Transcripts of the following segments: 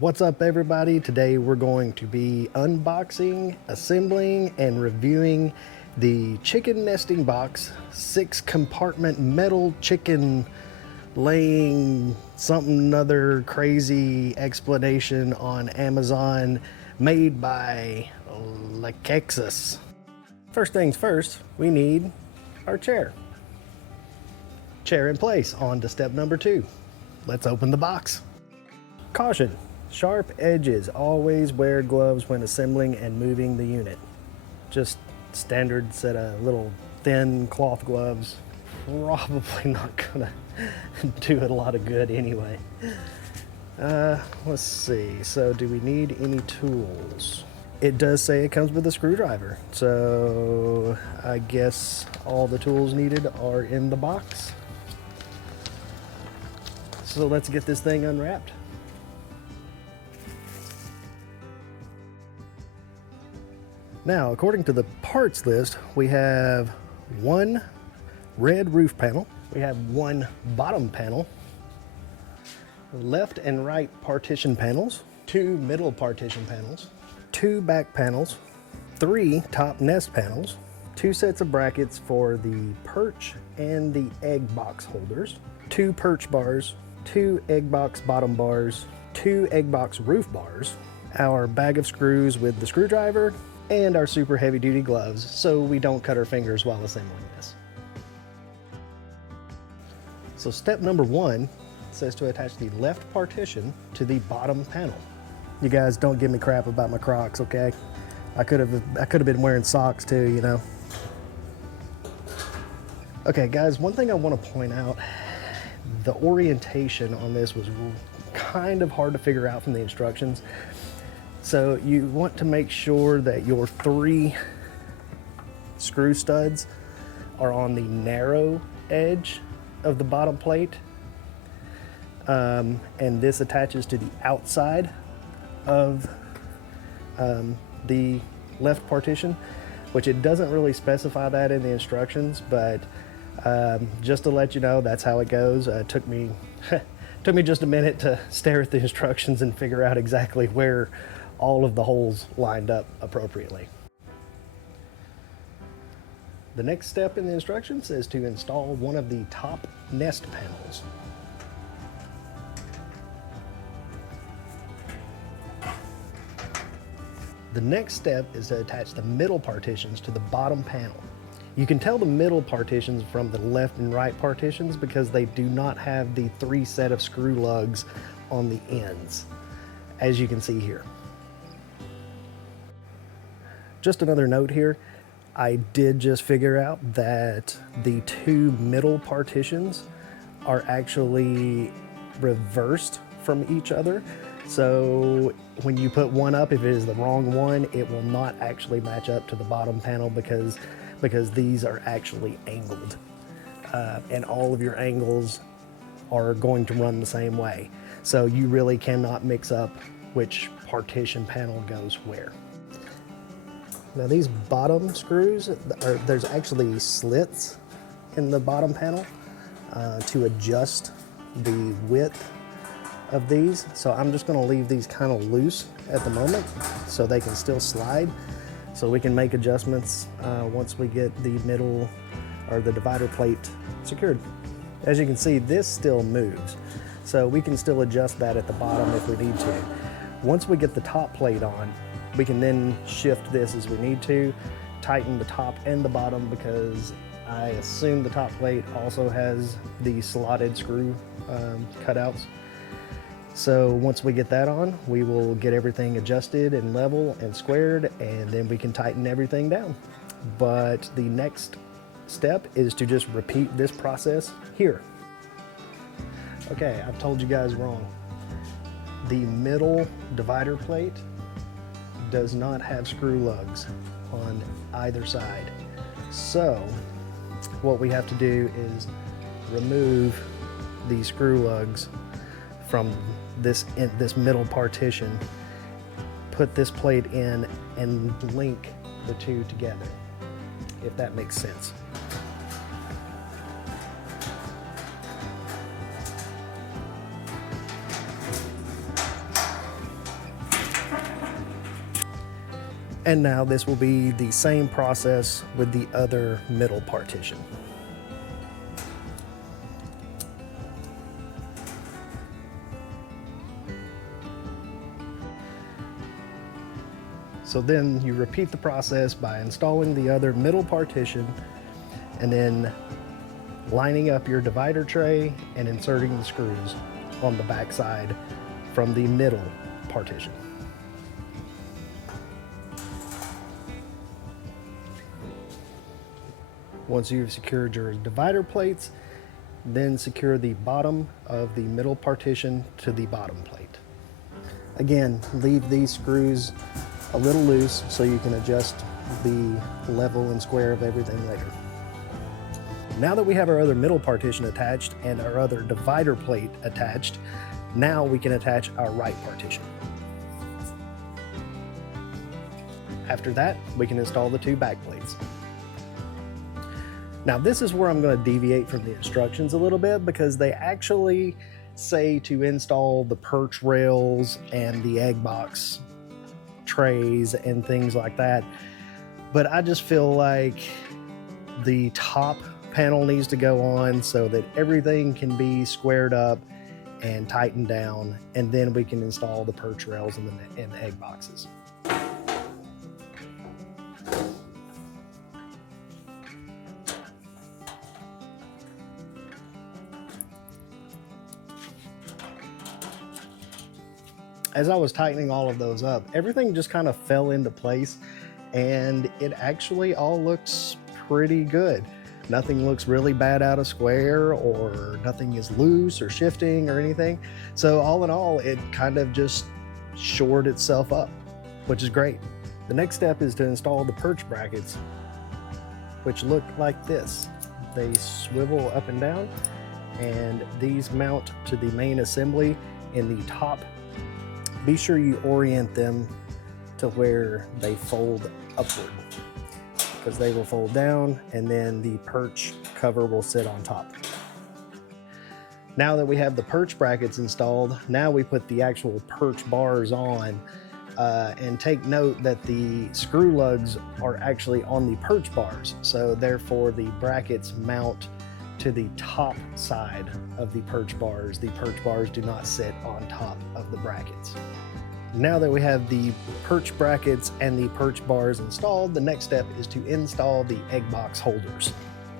What's up everybody? Today we're going to be unboxing, assembling, and reviewing the chicken nesting box 6-compartment metal chicken laying something other crazy explanation on Amazon made by Lexus. First things first, we need our chair. Chair in place, on to step number 2. Let's open the box. Caution, sharp edges. Always wear gloves when assembling and moving the unit. Just standard set of little thin cloth gloves. Probably not gonna do it a lot of good anyway. Let's see, so do we need any tools? It does say it comes with a screwdriver, so I guess all the tools needed are in the box. So let's get this thing unwrapped. Now, according to the parts list, we have one red roof panel, we have one bottom panel, left and right partition panels, 2 middle partition panels, 2 back panels, 3 top nest panels, 2 sets of brackets for the perch and the egg box holders, 2 perch bars, 2 egg box bottom bars, 2 egg box roof bars, our bag of screws with the screwdriver, and our super heavy duty gloves so we don't cut our fingers while assembling this. So step number 1 says to attach the left partition to the bottom panel. You guys don't give me crap about my Crocs, okay? I could have been wearing socks too, you know. Okay guys, one thing I want to point out, the orientation on this was kind of hard to figure out from the instructions. So you want to make sure that your 3 screw studs are on the narrow edge of the bottom plate. And this attaches to the outside of the left partition, which it doesn't really specify that in the instructions, but just to let you know, that's how it goes. It took me just a minute to stare at the instructions and figure out exactly where all of the holes lined up appropriately. The next step in the instructions is to install one of the top nest panels. The next step is to attach the middle partitions to the bottom panel. You can tell the middle partitions from the left and right partitions because they do not have the 3 set of screw lugs on the ends, as you can see here. Just another note here, I did just figure out that the 2 middle partitions are actually reversed from each other. So when you put one up, if it is the wrong one, it will not actually match up to the bottom panel because these are actually angled. And all of your angles are going to run the same way. So you really cannot mix up which partition panel goes where. Now these bottom screws, there's actually slits in the bottom panel to adjust the width of these. So I'm just gonna leave these kind of loose at the moment so they can still slide. So we can make adjustments once we get the middle or the divider plate secured. As you can see, this still moves. So we can still adjust that at the bottom if we need to. Once we get the top plate on, we can then shift this as we need to, tighten the top and the bottom because I assume the top plate also has the slotted screw cutouts. So once we get that on, we will get everything adjusted and level and squared, and then we can tighten everything down. But the next step is to just repeat this process here. Okay, I've told you guys wrong. The middle divider plate does not have screw lugs on either side. So what we have to do is remove the screw lugs from this middle partition, put this plate in, and link the 2 together, if that makes sense. And now this will be the same process with the other middle partition. So then you repeat the process by installing the other middle partition and then lining up your divider tray and inserting the screws on the back side from the middle partition. Once you've secured your divider plates, then secure the bottom of the middle partition to the bottom plate. Again, leave these screws a little loose so you can adjust the level and square of everything later. Now that we have our other middle partition attached and our other divider plate attached, now we can attach our right partition. After that, we can install the two back plates. Now this is where I'm going to deviate from the instructions a little bit, because they actually say to install the perch rails and the egg box trays and things like that. But I just feel like the top panel needs to go on so that everything can be squared up and tightened down, and then we can install the perch rails and the egg boxes. As I was tightening all of those up, everything just kind of fell into place, and it actually all looks pretty good. Nothing looks really bad out of square, or nothing is loose or shifting or anything. So all in all, it kind of just shored itself up, which is great. The next step is to install the perch brackets, which look like this. They swivel up and down, and these mount to the main assembly in the top. Be sure you orient them to where they fold upward, because they will fold down and then the perch cover will sit on top. Now that we have the perch brackets installed, now we put the actual perch bars on, and take note that the screw lugs are actually on the perch bars. So therefore the brackets mount to the top side of the perch bars. The perch bars do not sit on top of the brackets. Now that we have the perch brackets and the perch bars installed, the next step is to install the egg box holders.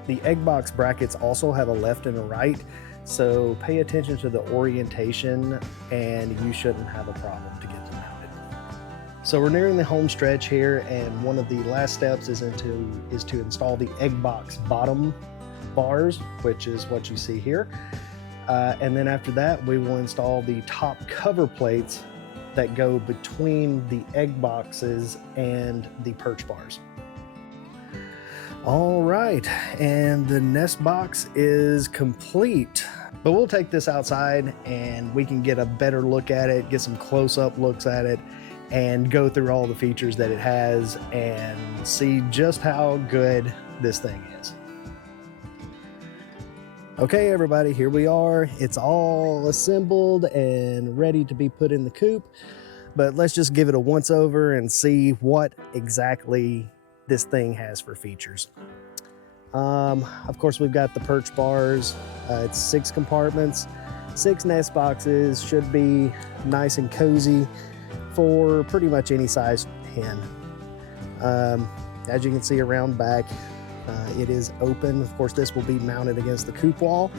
The egg box brackets also have a left and a right, so pay attention to the orientation and you shouldn't have a problem to get them mounted. So we're nearing the home stretch here, and one of the last steps is to install the egg box bottom bars, which is what you see here. And then after that, we will install the top cover plates that go between the egg boxes and the perch bars. All right, and the nest box is complete. But we'll take this outside and we can get a better look at it, get some close-up looks at it, and go through all the features that it has and see just how good this thing is. Okay, everybody, here we are. It's all assembled and ready to be put in the coop, but let's just give it a once over and see what exactly this thing has for features. Of course, we've got the perch bars. It's 6 compartments, 6 nest boxes, should be nice and cozy for pretty much any size hen. As you can see around back, it is open. Of course, this will be mounted against the coop wall.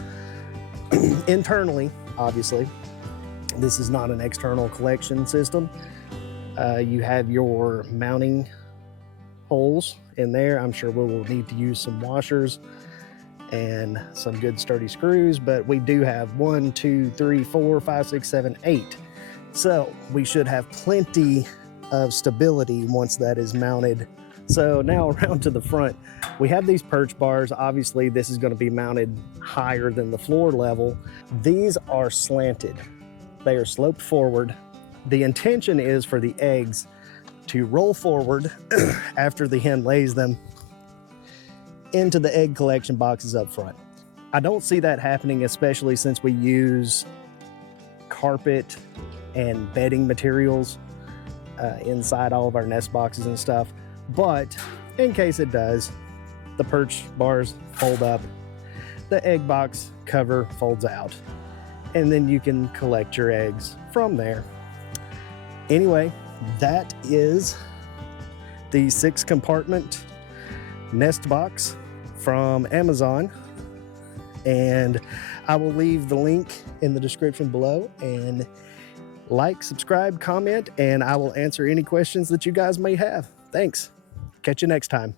Internally, obviously, this is not an external collection system. You have your mounting holes in there. I'm sure we will need to use some washers and some good sturdy screws, but we do have 1, 2, 3, 4, 5, 6, 7, 8. So we should have plenty of stability once that is mounted. So now around to the front, we have these perch bars. Obviously, this is going to be mounted higher than the floor level. These are slanted. They are sloped forward. The intention is for the eggs to roll forward after the hen lays them into the egg collection boxes up front. I don't see that happening, especially since we use carpet and bedding materials inside all of our nest boxes and stuff. But in case it does, the perch bars fold up, the egg box cover folds out, and then you can collect your eggs from there. Anyway, that is the 6-compartment nest box from Amazon, and I will leave the link in the description below. And like, subscribe, comment, and I will answer any questions that you guys may have. Thanks. Catch you next time.